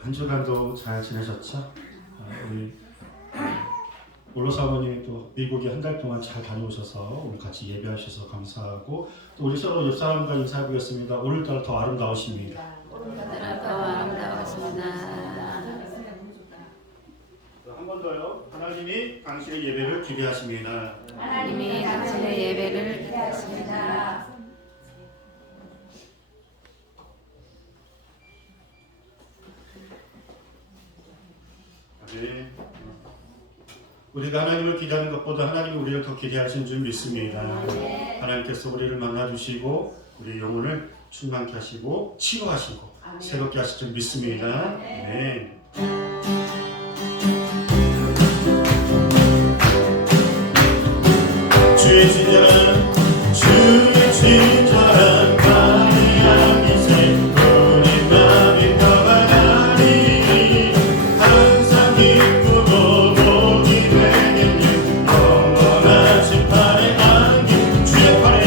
한 주간도 잘 지내셨죠? 우리 올로 사모님이 또 미국에 한 달 동안 잘 다녀오셔서 오늘 같이 예배하셔서 감사하고 또 우리 서로 옆 사람과 인사해보겠습니다. 오늘따라 더 아름다우십니다. 오늘따라 더 아름다우십니다. 한 번 더요. 하나님이 당신의 예배를 기대하십니다. 하나님이 당신의 예배를 기대하십니다. 네. 우리가 하나님을 기대하는 것보다 하나님이 우리를 더 기대하신 줄 믿습니다. 하나님께서 우리를 만나주시고 우리 영혼을 충만케 하시고 치유하시고 새롭게 하실 줄 믿습니다. 네. 주의 친절한 주의 친절한 마리아 기세 우리 맘이 평안하리 항상 기쁘고 복이 되는 일 영원한 심판의 안길 주의 팔에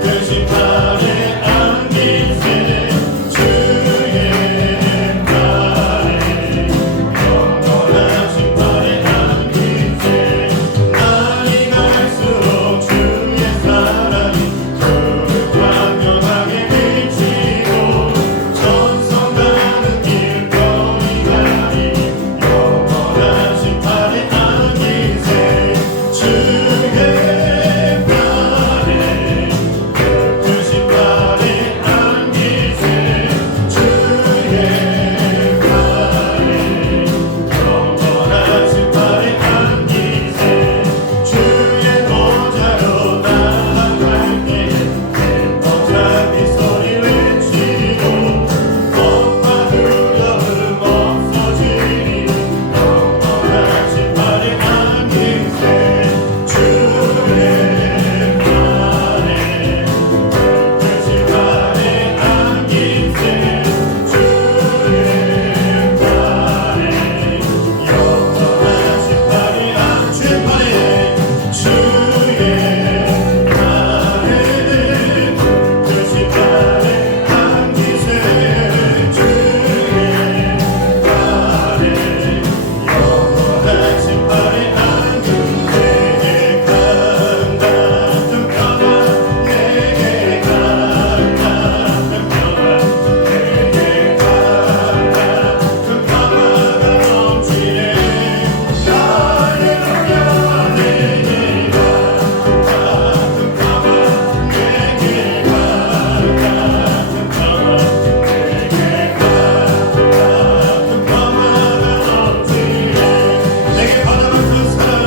그 심판의 안길세 주의 팔에 영원한 심판의 안길세 날이 갈수록 주의 사랑이 광명하게 비치고 천성 가는 길거리 가리 영원한 심판의 안길세 주의 팔에 그 심판의 안길세 주의 팔에 영원한 심판의 안길세 주의 보좌로 나아갈 때에 행복한 이 소리 외치고 겁과 두려움 없어지리 영원한 심판의 안길세 주의 팔에 그 심판의 안길세 주의 팔에 영원한 심판의 주의 팔에 주의 팔에 그 심판의 안길세 주의 팔에 영원한 심판의 안길 내게 간다 등가봐 내게 간다 등가봐 내게 간다 등가봐가 넘치네 할렐루야 내게 간다 등가봐 내게 간다 등가봐 내게 간다 등가봐가 넘치네 내게 받아간 그 사랑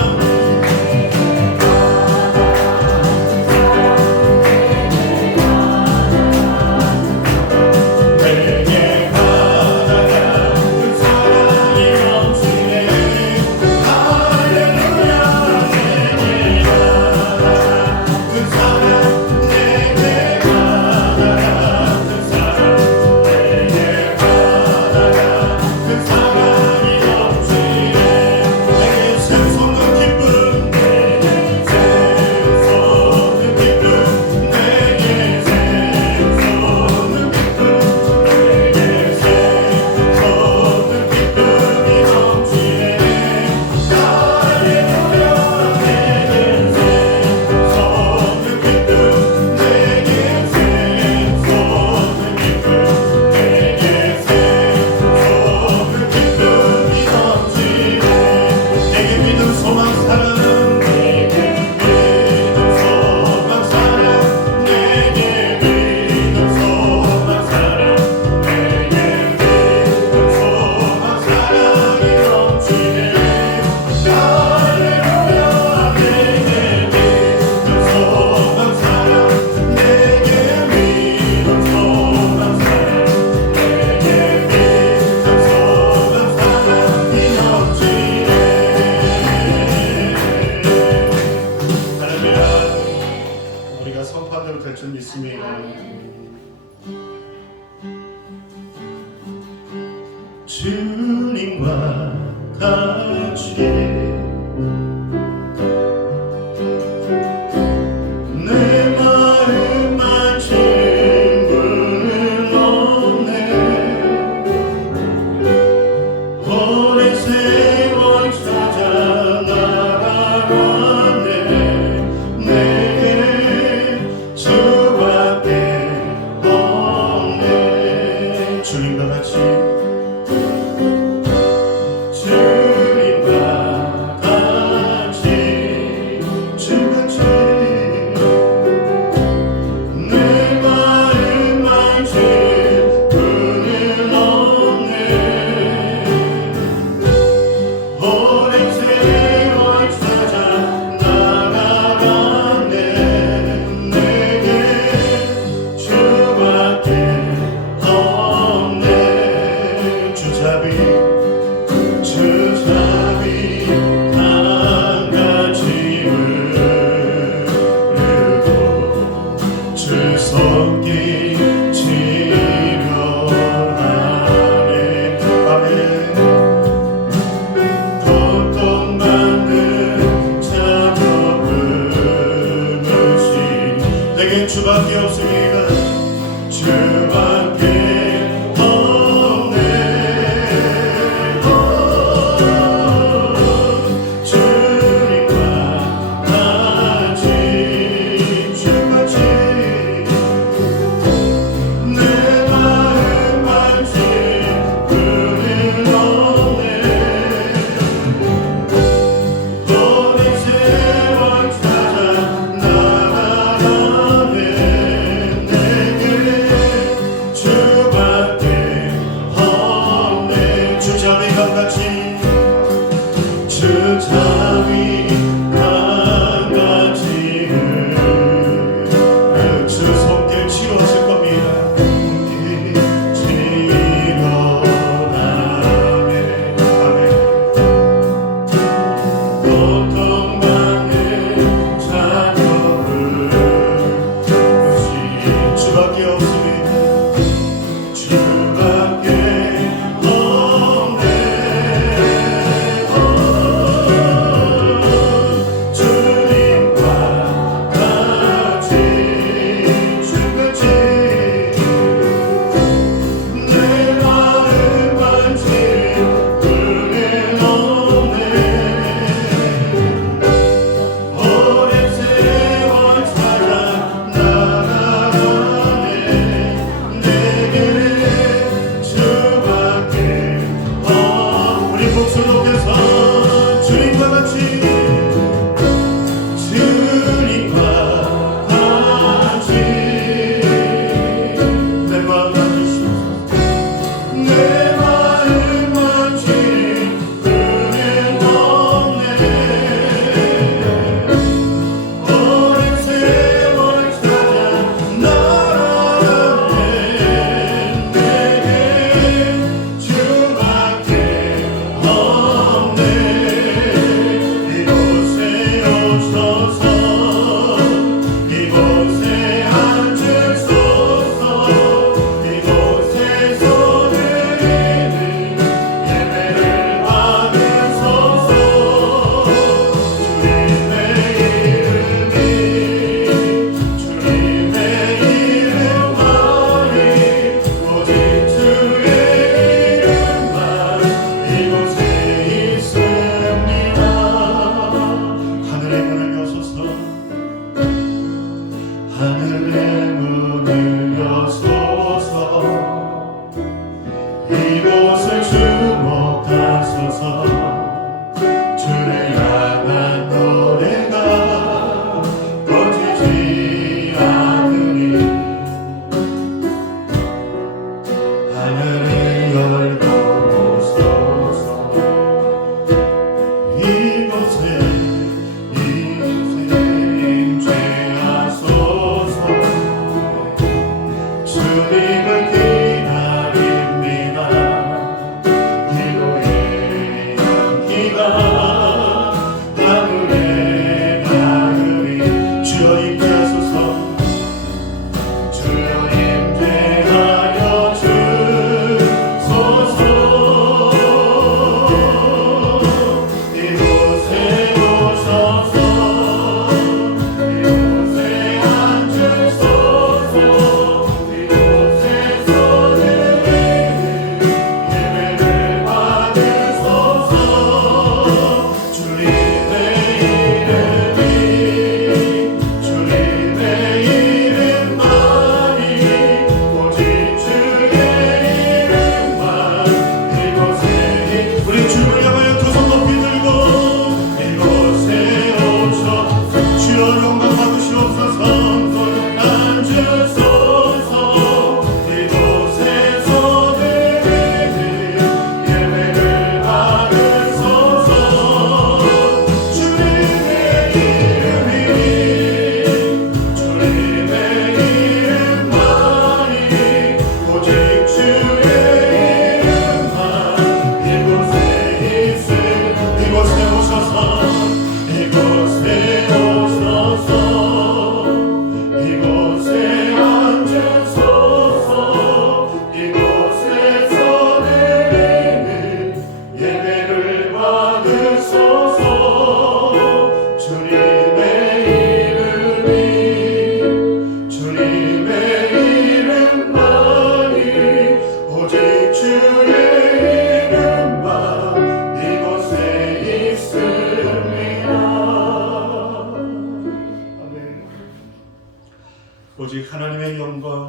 내게 받아간 그 사랑이 넘치네 할렐루야 내게 받아간 그 사랑 내게 받아간 그 사랑 내게 받아간 그 사랑이 넘치네 내게 샘솟는 기쁨 내게 샘솟는 기쁨 내게 샘솟는 기쁨 내게 샘솟는 기쁨이 넘치네 할렐루야 내게 샘솟는 기쁨 내게 샘솟는 기쁨 내게 샘솟는 기쁨이 넘치네 내게 믿음 소망 사랑 내게 믿음 소망 사랑 내게 믿음 소망 사랑 내게 믿음 소망 사랑이 넘치네 할렐루야 내게 믿음 소망 사랑 내게 믿음 소망 사랑 내게 믿음 소망 사랑이 넘치네 할렐루야 우리가 선포한 대로 될 줄 믿습니다. 주님과 같이 내 마음만 친구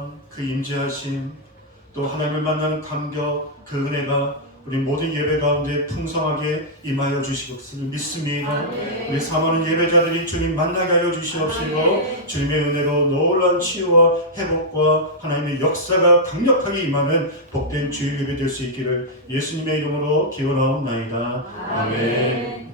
소원, 그 임재하심, 또 하나님을 만나는 감격, 그 은혜가 우리 모든 예배 가운데 풍성하게 임하여 주시옵을 믿습니다. 우리 사모하는 예배자들이 주님 만나게 하여 주시옵시고 주님의 은혜로 놀라운 치유와 회복과 하나님의 역사가 강력하게 임하는 복된 주일 예배 될 수 있기를 예수님의 이름으로 기원하옵나이다. 아멘.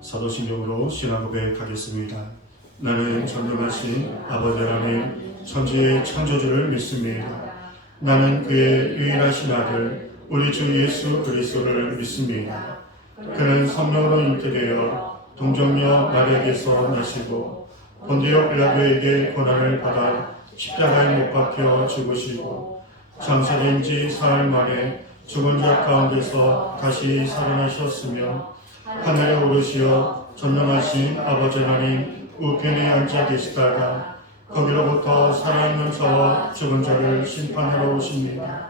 사도신경으로 신앙 고백하겠습니다. 나는 전능하신 아버지 하나님 천지의 창조주를 믿습니다. 나는 그의 유일하신 아들 우리 주 예수 그리스도를 믿습니다. 그는 성령으로 잉태되어 동정녀 마리아에게서 나시고 본디오 빌라도에게 고난을 받아 십자가에 못 박혀 죽으시고 장사된 지 사흘 만에 죽은 자 가운데서 다시 살아나셨으며 하늘에 오르시어 전능하신 아버지 하나님 우편에 앉아 계시다가 거기로부터 살아있는 자와 죽은 자를 심판하러 오십니다.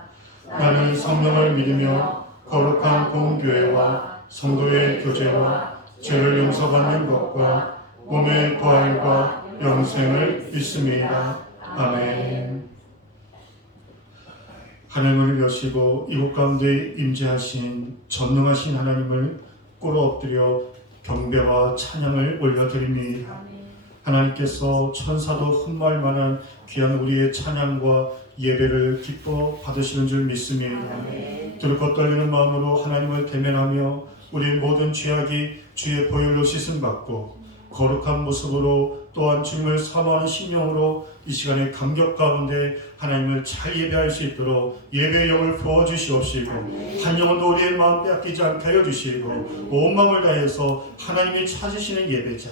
나는 성령을 믿으며 거룩한 공교회와 성도의 교제와 죄를 용서받는 것과 몸의 부활과 영생을 믿습니다. 아멘. 하나님을 여시고 이곳 가운데 임재하신 전능하신 하나님을 꿇어 엎드려 경배와 찬양을 올려드립니다. 하나님께서 천사도 흠모할 만한 귀한 우리의 찬양과 예배를 기뻐 받으시는 줄 믿습니다. 들고 떨리는 마음으로 하나님을 대면하며 우리 모든 죄악이 주의 보혈로 씻음 받고 거룩한 모습으로 또한 주님을 사모하는 심령으로 이 시간에 감격 가운데 하나님을 잘 예배할 수 있도록 예배의 영을 부어주시옵시고 한 영혼도 우리의 마음 빼앗기지 않게 하여 주시고 온 마음을 다해서 하나님이 찾으시는 예배자,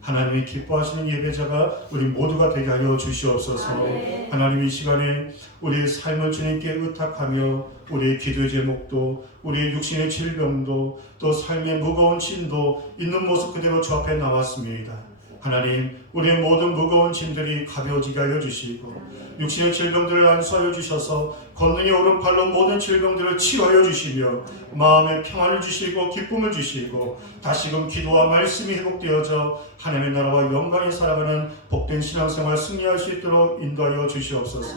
하나님이 기뻐하시는 예배자가 우리 모두가 되게 하여 주시옵소서. 하나님 이 시간에 우리의 삶을 주님께 의탁하며 우리의 기도의 제목도 우리의 육신의 질병도 또 삶의 무거운 짐도 있는 모습 그대로 주 앞에 나왔습니다. 하나님 우리의 모든 무거운 짐들이 가벼워지게 하여 주시고 육신의 질병들을 안수하여 주셔서 권능의 오른팔로 모든 질병들을 치유하여 주시며 마음의 평안을 주시고 기쁨을 주시고 다시금 기도와 말씀이 회복되어져 하나님의 나라와 영광이 살아가는 복된 신앙생활 승리할 수 있도록 인도하여 주시옵소서.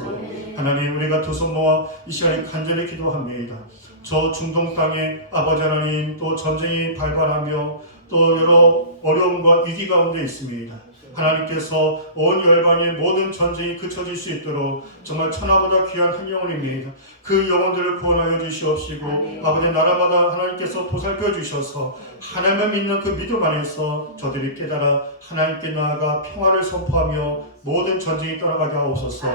하나님 우리가 두 손 모아 이 시간에 간절히 기도합니다. 저 중동 땅에 아버지 하나님 또 전쟁이 발발하며 또 여러 어려움과 위기 가운데 있습니다. 하나님께서 온 열방의 모든 전쟁이 그쳐질 수 있도록 정말 천하보다 귀한 한 영혼입니다. 그 영혼들을 구원하여 주시옵시고 아버지 나라마다 하나님께서 보살펴 주셔서 하나님을 믿는 그 믿음 안에서 저들이 깨달아 하나님께 나아가 평화를 선포하며 모든 전쟁이 떠나가게 하옵소서.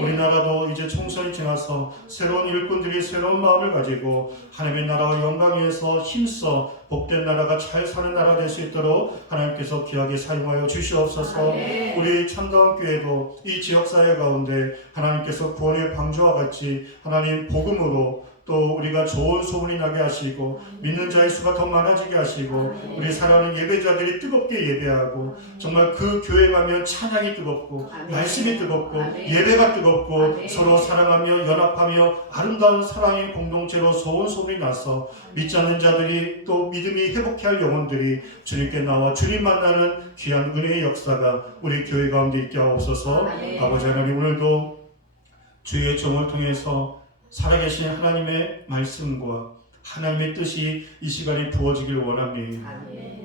우리나라도 이제 총선이 지나서 새로운 일꾼들이 새로운 마음을 가지고 하나님의 나라와 영광 위에서 힘써 복된 나라가 잘 사는 나라 될 수 있도록 하나님께서 귀하게 사용하여 주시옵소서. 우리 참다운 교회도 이 지역사회 가운데 하나님께서 구원의 방주와 같이 하나님 복음으로 또 우리가 좋은 소문이 나게 하시고 믿는 자의 수가 더 많아지게 하시고 우리 사랑하는 예배자들이 뜨겁게 예배하고 정말 그 교회 가면 찬양이 뜨겁고 말씀이 뜨겁고 예배가 뜨겁고 서로 사랑하며 연합하며 아름다운 사랑의 공동체로 좋은 소문이 나서 믿지 않는 자들이 또 믿음이 회복해 할 영혼들이 주님께 나와 주님 만나는 귀한 은혜의 역사가 우리 교회 가운데 있게 하옵소서. 아버지 하나님, 오늘도 주의 종을 통해서 살아계신 하나님의 말씀과 하나님의 뜻이 이 시간에 부어지길 원합니다.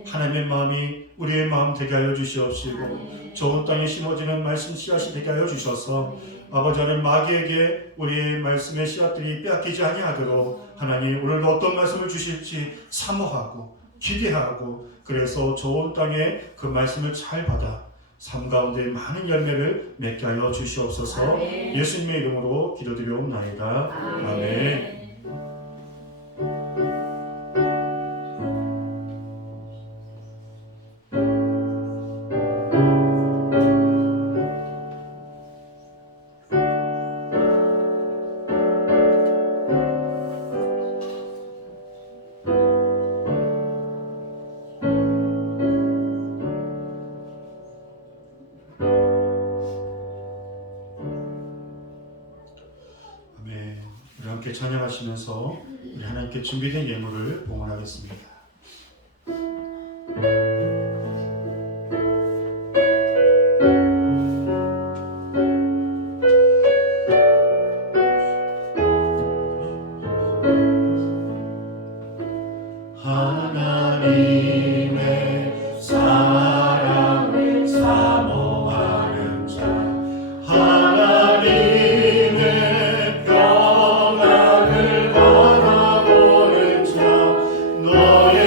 하나님의 마음이 우리의 마음 되게 하여 주시옵시고 좋은 땅에 심어지는 말씀 씨앗이 되게 하여 주셔서 아버지 하나님, 마귀에게 우리의 말씀의 씨앗들이 빼앗기지 아니하도록 하나님 오늘도 어떤 말씀을 주실지 사모하고 기대하고 그래서 좋은 땅에 그 말씀을 잘 받아 삶 가운데 많은 열매를 맺게 하여 주시옵소서. 예수님의 이름으로 기도드리옵나이다. 아멘. 우리 함께 찬양하시면서 우리 하나님께 준비된 예물을 봉헌하겠습니다. 하나님의 사랑을 사모하는 자, 하나님의 평안을 바라보는 자, 너의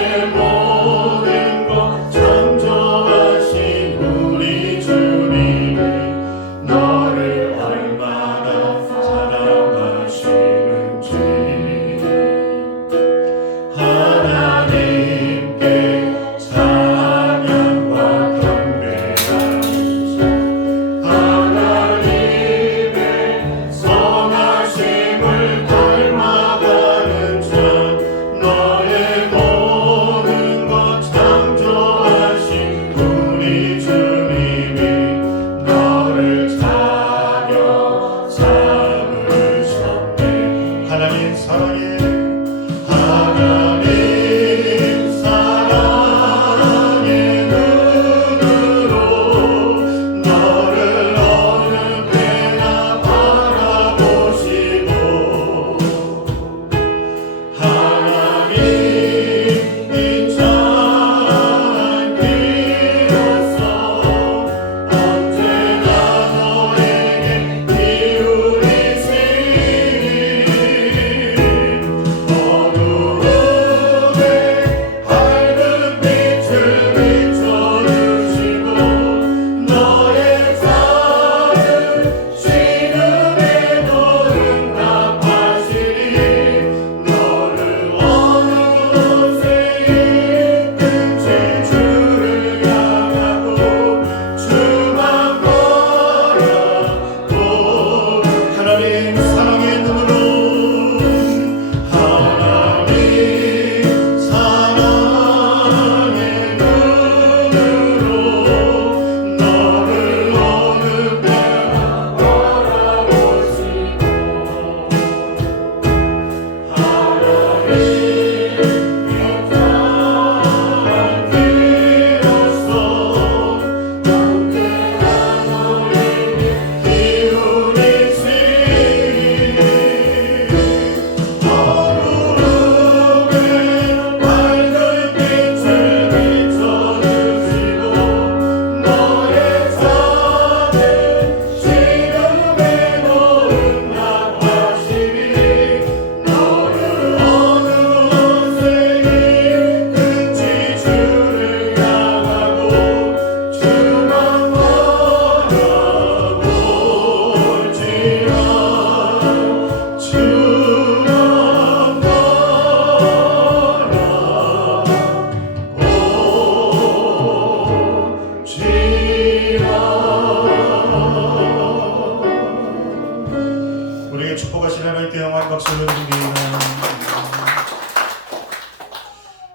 하나님께 영광 박수를 드립니다.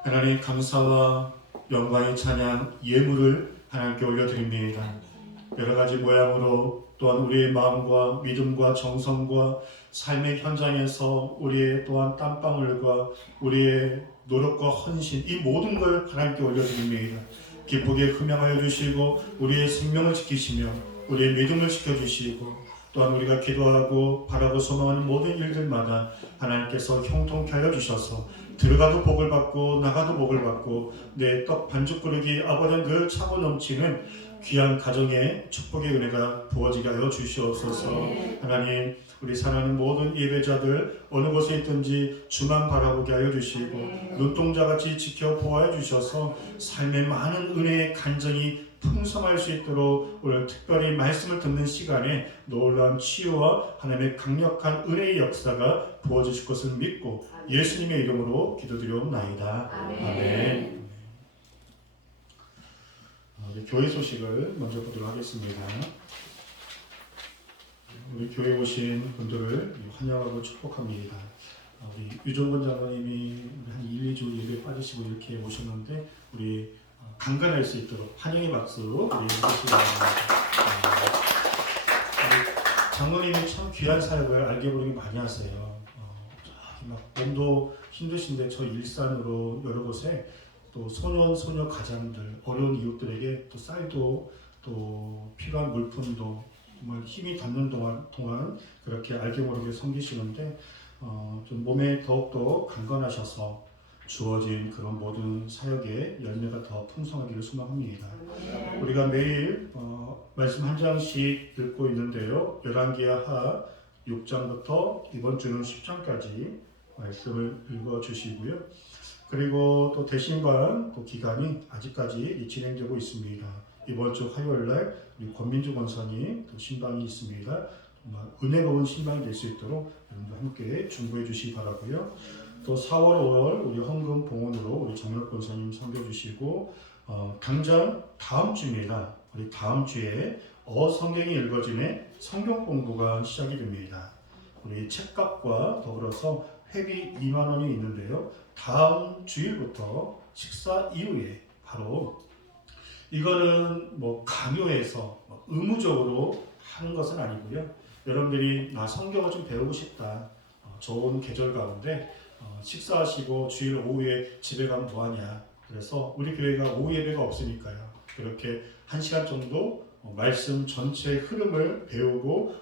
하나님 감사와 영광의 찬양 예물을 하나님께 올려드립니다. 여러 가지 모양으로 또한 우리의 마음과 믿음과 정성과 삶의 현장에서 우리의 또한 땀방울과 우리의 노력과 헌신 이 모든 걸 하나님께 올려드립니다. 기쁘게 흠양하여 주시고 우리의 생명을 지키시며 우리의 믿음을 지켜주시고 또한 우리가 기도하고 바라고 소망하는 모든 일들마다 하나님께서 형통케 하여 주셔서 들어가도 복을 받고 나가도 복을 받고 내 떡 반죽 그릇이 아버지 늘 차고 넘치는 귀한 가정에 축복의 은혜가 부어지게 하여 주시옵소서. 하나님 우리 사랑하는 모든 예배자들 어느 곳에 있든지 주만 바라보게 하여 주시고 눈동자같이 지켜 보호하여 주셔서 삶의 많은 은혜의 간증이 풍성할 수 있도록 오늘 특별히 말씀을 듣는 시간에 놀라운 치유와 하나님의 강력한 은혜의 역사가 부어지실 것을 믿고 예수님의 이름으로 기도드리옵나이다. 아멘. 우리 교회 소식을 먼저 보도록 하겠습니다. 우리 교회 오신 분들을 환영하고 축복합니다. 우리 유종근 장로님이 한 1, 2주 예배 빠지시고 이렇게 오셨는데 우리 강간할 수 있도록 환영의 박수 우리 해주시기 바랍니다. 장로님이 참 귀한 사역을 알게 모르게 많이 하세요. 막 몸도 힘드신데 저 일산으로 여러 곳에 또 소년 가장들 어려운 이웃들에게 또 쌀도 또 필요한 물품도 정말 힘이 닿는 동안 그렇게 알게 모르게 섬기시는데 좀 몸에 더욱더 강건하셔서 주어진 그런 모든 사역의 열매가 더 풍성하기를 소망합니다. 우리가 매일 말씀 한 장씩 읽고 있는데요. 열왕기하 6장부터 이번 주는 10장까지 말씀을 읽어주시고요. 그리고 또 대신반 또 기간이 아직까지 진행되고 있습니다. 이번 주 화요일날 우리 권민주 권사님 또 신방이 있습니다. 정말 은혜로운 신방이 될 수 있도록 여러분도 함께 중보해 주시기 바라고요. 또 4월, 5월 우리 헌금 봉헌으로 우리 정혁 권사님 섬겨주시고 당장 다음 주입니다. 우리 다음 주에 성경이 읽어지네 성경 공부가 시작이 됩니다. 우리 책값과 더불어서 회비 2만 원이 있는데요. 다음 주일부터 식사 이후에 바로 이거는 뭐 강요해서 의무적으로 하는 것은 아니고요. 여러분들이 나 성경을 좀 배우고 싶다. 좋은 계절 가운데 식사하시고 주일 오후에 집에 가면 뭐하냐. 그래서 우리 교회가 오후 예배가 없으니까요. 그렇게 1시간 정도 말씀 전체 흐름을 배우고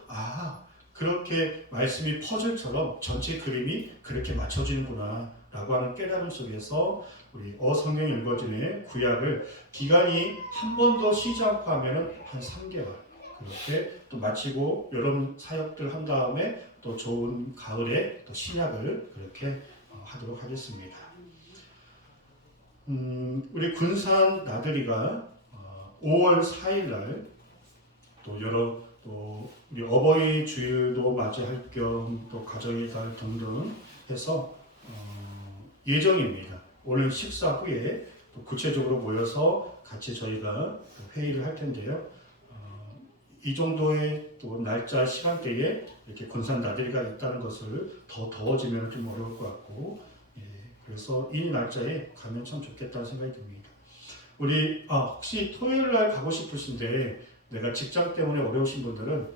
그렇게 말씀이 퍼즐처럼 전체 그림이 그렇게 맞춰지는구나 라고 하는 깨달음 속에서 우리 성경 읽어진의 구약을 기간이 한 번도 쉬지 않고 하면 한 3개월 그렇게 또 마치고 여름 사역들 한 다음에 또 좋은 가을에 또 신약을 그렇게 하도록 하겠습니다. 우리 군산 나들이가 5월 4일 날 또 또 우리 어버이 주일도 맞이할 겸 또 가정의 달 등등 해서 예정입니다. 오늘 식사 후에 또 구체적으로 모여서 같이 저희가 회의를 할 텐데요. 이 정도의 또 날짜 시간대에 이렇게 군산 나들이가 있다는 것을 더 더워지면 좀 어려울 것 같고 그래서 이 날짜에 가면 참 좋겠다는 생각이 듭니다. 우리 혹시 토요일 날 가고 싶으신데 내가 직장 때문에 어려우신 분들은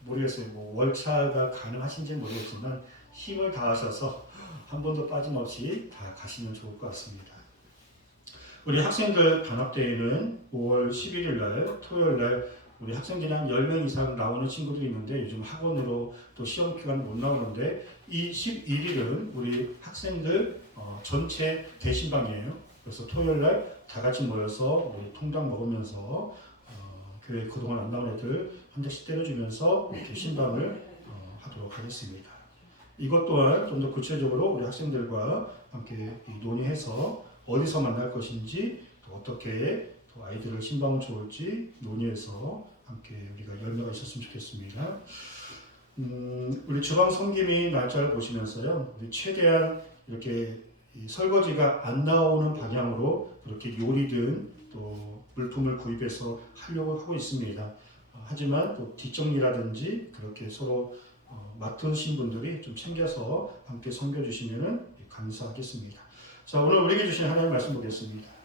모르겠어요. 뭐 월차가 가능하신지 모르겠지만 힘을 다하셔서 한 번도 빠짐없이 다 가시면 좋을 것 같습니다. 우리 학생들 방학대회는 5월 11일 날 토요일 날 우리 학생들이 한 10명 이상 나오는 친구들이 있는데 요즘 학원으로 또 시험 기간 못 나오는데 이 11일은 우리 학생들 전체 대신방이에요. 그래서 토요일 날 다 같이 모여서 우리 통닭 먹으면서 교회 그동안 안 나온 애들 한 대씩 때려주면서 이렇게 신방을 하도록 하겠습니다. 이것 또한 좀 더 구체적으로 우리 학생들과 함께 논의해서 어디서 만날 것인지 또 어떻게 또 아이들을 신방을 좋을지 논의해서 함께 우리가 열매가 있었으면 좋겠습니다. 우리 주방 섬김이 날짜를 보시면서요, 우리 최대한 이렇게 설거지가 안 나오는 방향으로 그렇게 요리든 또 물품을 구입해서 하려고 하고 있습니다. 하지만 또 뒷정리라든지 그렇게 서로 맡으신 분들이 좀 챙겨서 함께 섬겨주시면 감사하겠습니다. 자, 오늘 우리에게 주신 하나님 말씀 보겠습니다.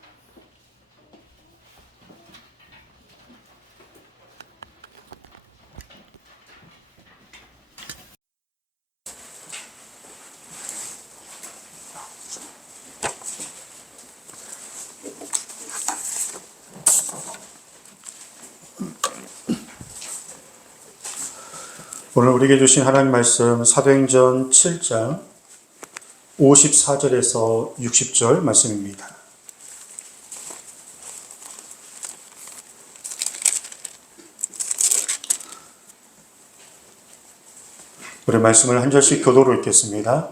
오늘 우리에게 주신 하나님 말씀 사도행전 7장 54절에서 60절 말씀입니다. 우리 말씀을 한 절씩 교도로 읽겠습니다.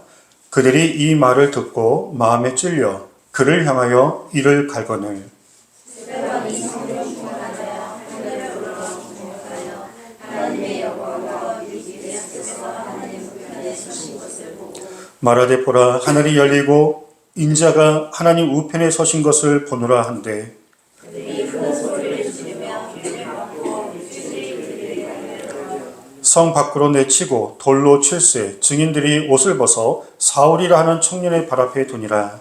그들이 이 말을 듣고 마음에 찔려 그를 향하여 이를 갈거늘 말하되 보라 하늘이 열리고 인자가 하나님 우편에 서신 것을 보노라 한데 성 밖으로 내치고 돌로 칠세 증인들이 옷을 벗어 사울이라 하는 청년의 발 앞에 두니라.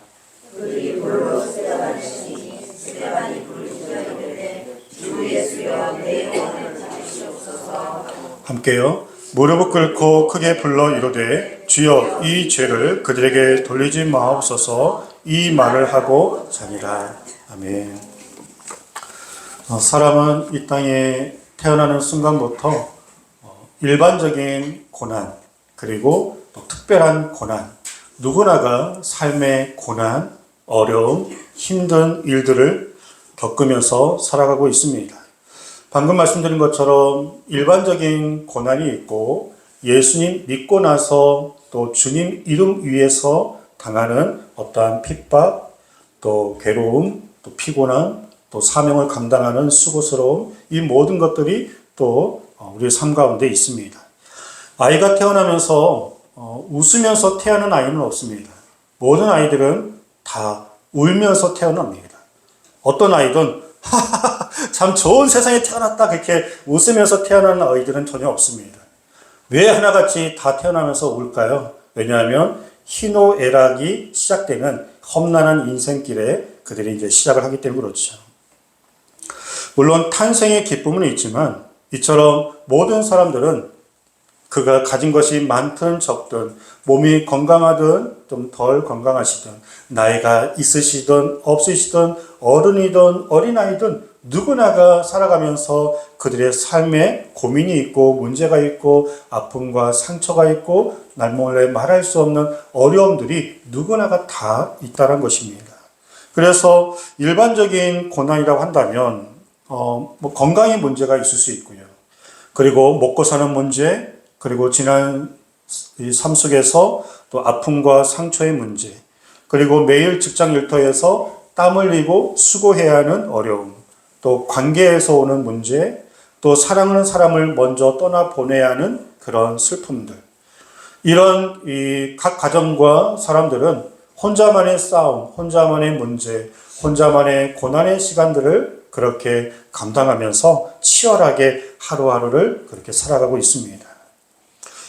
함께요. 무릎을 꿇고 크게 불러 이르되 주여 이 죄를 그들에게 돌리지 마옵소서 이 말을 하고 자니라. 아멘. 사람은 이 땅에 태어나는 순간부터 일반적인 고난 그리고 또 특별한 고난 누구나가 삶의 고난, 어려움, 힘든 일들을 겪으면서 살아가고 있습니다. 방금 말씀드린 것처럼 일반적인 고난이 있고 예수님 믿고 나서 또 주님 이름 위에서 당하는 어떠한 핍박, 또 괴로움, 또 피곤함, 또 사명을 감당하는 수고스러움 이 모든 것들이 또 우리의 삶 가운데 있습니다. 아이가 태어나면서 웃으면서 태어나는 아이는 없습니다. 모든 아이들은 다 울면서 태어납니다. 어떤 아이든 참 좋은 세상에 태어났다 그렇게 웃으면서 태어나는 아이들은 전혀 없습니다. 왜 하나같이 다 태어나면서 울까요? 왜냐하면 희노애락이 시작되는 험난한 인생길에 그들이 이제 시작을 하기 때문에 그렇죠. 물론 탄생의 기쁨은 있지만 이처럼 모든 사람들은 그가 가진 것이 많든 적든 몸이 건강하든 좀 덜 건강하시든 나이가 있으시든 없으시든 어른이든 어린아이든 누구나가 살아가면서 그들의 삶에 고민이 있고 문제가 있고 아픔과 상처가 있고 날몰래 말할 수 없는 어려움들이 누구나가 다 있다는 것입니다. 그래서 일반적인 고난이라고 한다면 건강의 문제가 있을 수 있고요. 그리고 먹고 사는 문제, 그리고 지난 이 삶 속에서 또 아픔과 상처의 문제, 그리고 매일 직장 일터에서 땀 흘리고 수고해야 하는 어려움, 또 관계에서 오는 문제, 또 사랑하는 사람을 먼저 떠나 보내야 하는 그런 슬픔들. 이런 이 각 가정과 사람들은 혼자만의 싸움, 혼자만의 문제, 혼자만의 고난의 시간들을 그렇게 감당하면서 치열하게 하루하루를 그렇게 살아가고 있습니다.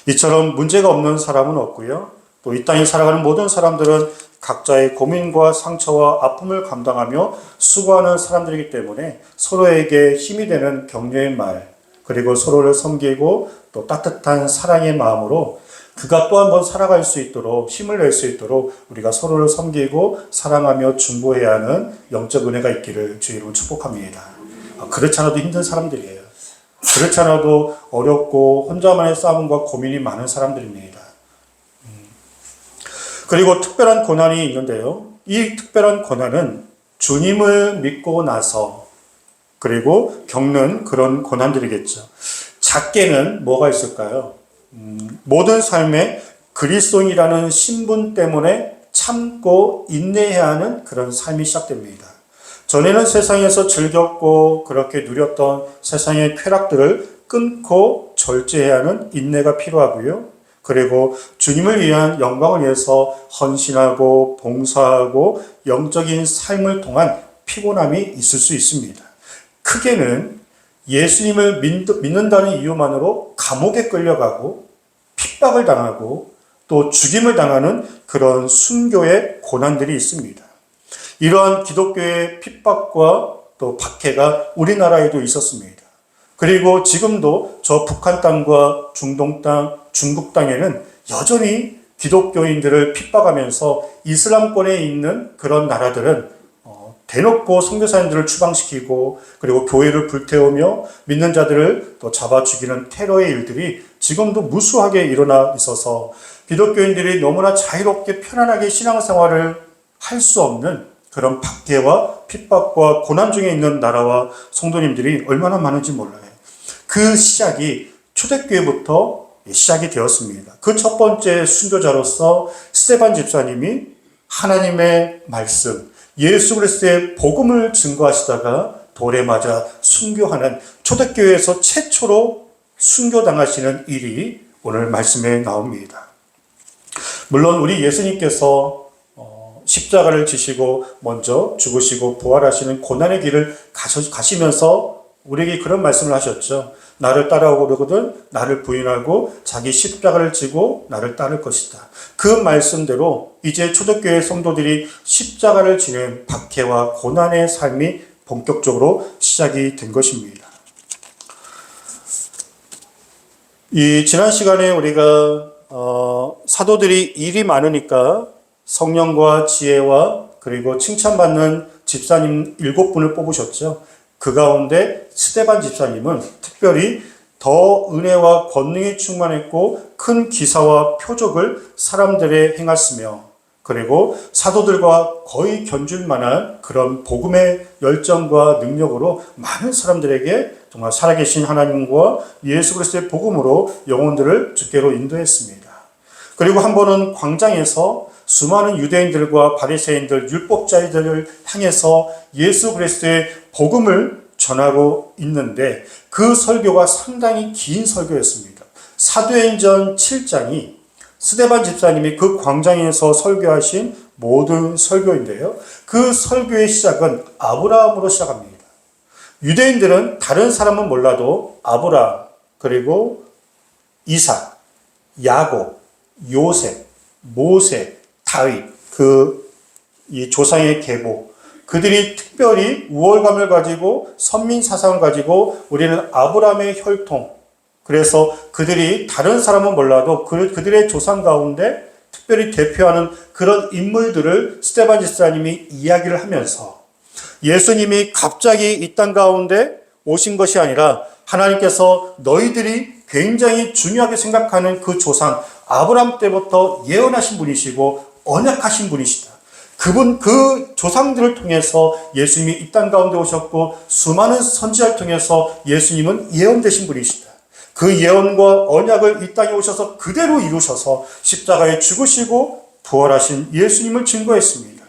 이처럼 문제가 없는 사람은 없고요. 또 이 땅에 살아가는 모든 사람들은 각자의 고민과 상처와 아픔을 감당하며 수고하는 사람들이기 때문에 서로에게 힘이 되는 격려의 말, 그리고 서로를 섬기고 또 따뜻한 사랑의 마음으로 그가 또 한 번 살아갈 수 있도록 힘을 낼 수 있도록 우리가 서로를 섬기고 사랑하며 중보해야 하는 영적 은혜가 있기를 주의 이름으로 축복합니다. 그렇지 않아도 힘든 사람들이에요. 그렇지 않아도 어렵고 혼자만의 싸움과 고민이 많은 사람들입니다. 그리고 특별한 고난이 있는데요. 이 특별한 고난은 주님을 믿고 나서 그리고 겪는 그런 고난들이겠죠. 작게는 뭐가 있을까요? 모든 삶에 그리스도인이라는 신분 때문에 참고 인내해야 하는 그런 삶이 시작됩니다. 전에는 세상에서 즐겼고 그렇게 누렸던 세상의 쾌락들을 끊고 절제해야 하는 인내가 필요하고요. 그리고 주님을 위한 영광을 위해서 헌신하고 봉사하고 영적인 삶을 통한 피곤함이 있을 수 있습니다. 크게는 예수님을 믿는다는 이유만으로 감옥에 끌려가고 핍박을 당하고 또 죽임을 당하는 그런 순교의 고난들이 있습니다. 이러한 기독교의 핍박과 또 박해가 우리나라에도 있었습니다. 그리고 지금도 저 북한 땅과 중동 땅, 중국 땅에는 여전히 기독교인들을 핍박하면서 이슬람권에 있는 그런 나라들은 대놓고 선교사님들을 추방시키고 그리고 교회를 불태우며 믿는 자들을 또 잡아 죽이는 테러의 일들이 지금도 무수하게 일어나 있어서 기독교인들이 너무나 자유롭게 편안하게 신앙생활을 할 수 없는 그런 박해와 핍박과 고난 중에 있는 나라와 성도님들이 얼마나 많은지 몰라요. 그 시작이 초대교회부터 시작이 되었습니다. 그 첫 번째 순교자로서 스데반 집사님이 하나님의 말씀, 예수 그리스도의 복음을 증거하시다가 돌에 맞아 순교하는 초대교회에서 최초로 순교당하시는 일이 오늘 말씀에 나옵니다. 물론 우리 예수님께서 십자가를 지시고 먼저 죽으시고 부활하시는 고난의 길을 가시면서 우리에게 그런 말씀을 하셨죠. 나를 따라오거든 나를 부인하고 자기 십자가를 지고 나를 따를 것이다. 그 말씀대로 이제 초대교회 성도들이 십자가를 지는 박해와 고난의 삶이 본격적으로 시작이 된 것입니다. 이 지난 시간에 우리가 사도들이 일이 많으니까 성령과 지혜와 그리고 칭찬받는 집사님 7분을 뽑으셨죠. 그 가운데 스데반 집사님은 특별히 더 은혜와 권능이 충만했고 큰 기사와 표적을 사람들에 행했으며 그리고 사도들과 거의 견줄 만한 그런 복음의 열정과 능력으로 많은 사람들에게 정말 살아계신 하나님과 예수 그리스도의 복음으로 영혼들을 주께로 인도했습니다. 그리고 한 번은 광장에서 수많은 유대인들과 바리새인들, 율법자들을 향해서 예수 그리스도의 복음을 전하고 있는데 그 설교가 상당히 긴 설교였습니다. 사도행전 7장이 스데반 집사님이 그 광장에서 설교하신 모든 설교인데요. 그 설교의 시작은 아브라함으로 시작합니다. 유대인들은 다른 사람은 몰라도 아브라함, 그리고 이삭, 야곱, 요셉, 모세, 다윗, 이 조상의 계보, 그들이 특별히 우월감을 가지고 선민 사상을 가지고 우리는 아브라함의 혈통, 그래서 그들이 다른 사람은 몰라도 그들의 조상 가운데 특별히 대표하는 그런 인물들을 스데반 집사님이 이야기를 하면서 예수님이 갑자기 이 땅 가운데 오신 것이 아니라 하나님께서 너희들이 굉장히 중요하게 생각하는 그 조상 아브라함 때부터 예언하신 분이시고 언약하신 분이시다. 그 조상들을 통해서 예수님이 이 땅 가운데 오셨고 수많은 선지자를 통해서 예수님은 예언되신 분이시다. 그 예언과 언약을 이 땅에 오셔서 그대로 이루셔서 십자가에 죽으시고 부활하신 예수님을 증거했습니다.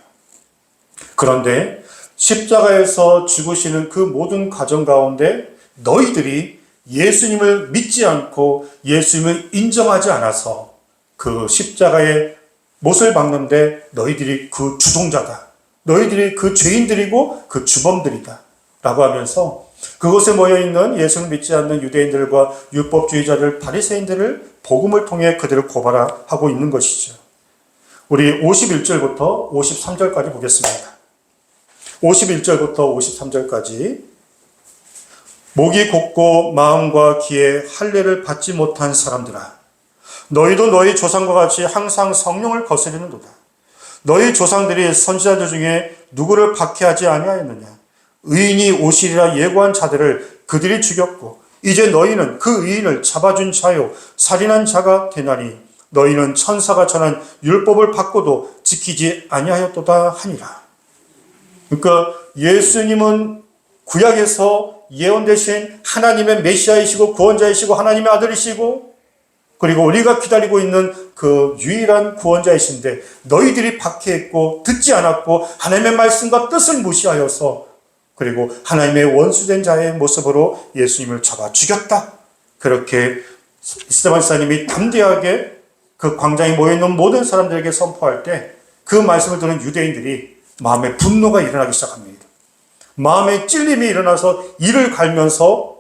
그런데 십자가에서 죽으시는 그 모든 과정 가운데 너희들이 예수님을 믿지 않고 예수님을 인정하지 않아서 그 십자가의 못을 박는데 너희들이 그 주동자다. 너희들이 그 죄인들이고 그 주범들이다. 라고 하면서 그곳에 모여있는 예수를 믿지 않는 유대인들과 율법주의자들, 바리새인들을 복음을 통해 그들을 고발하고 있는 것이죠. 우리 51절부터 53절까지 보겠습니다. 51절부터 53절까지 목이 곧고 마음과 귀에 할례를 받지 못한 사람들아 너희도 너희 조상과 같이 항상 성령을 거스리는도다. 너희 조상들이 선지자들 중에 누구를 박해하지 아니하였느냐? 의인이 오시리라 예고한 자들을 그들이 죽였고 이제 너희는 그 의인을 잡아준 자요 살인한 자가 되나니 너희는 천사가 전한 율법을 받고도 지키지 아니하였도다 하니라. 그러니까 예수님은 구약에서 예언되신 하나님의 메시아이시고 구원자이시고 하나님의 아들이시고 그리고 우리가 기다리고 있는 그 유일한 구원자이신데 너희들이 박해했고 듣지 않았고 하나님의 말씀과 뜻을 무시하여서 그리고 하나님의 원수된 자의 모습으로 예수님을 잡아 죽였다. 그렇게 스데반 집사님이 담대하게 그 광장에 모여있는 모든 사람들에게 선포할 때 그 말씀을 듣는 유대인들이 마음에 분노가 일어나기 시작합니다. 마음에 찔림이 일어나서 이를 갈면서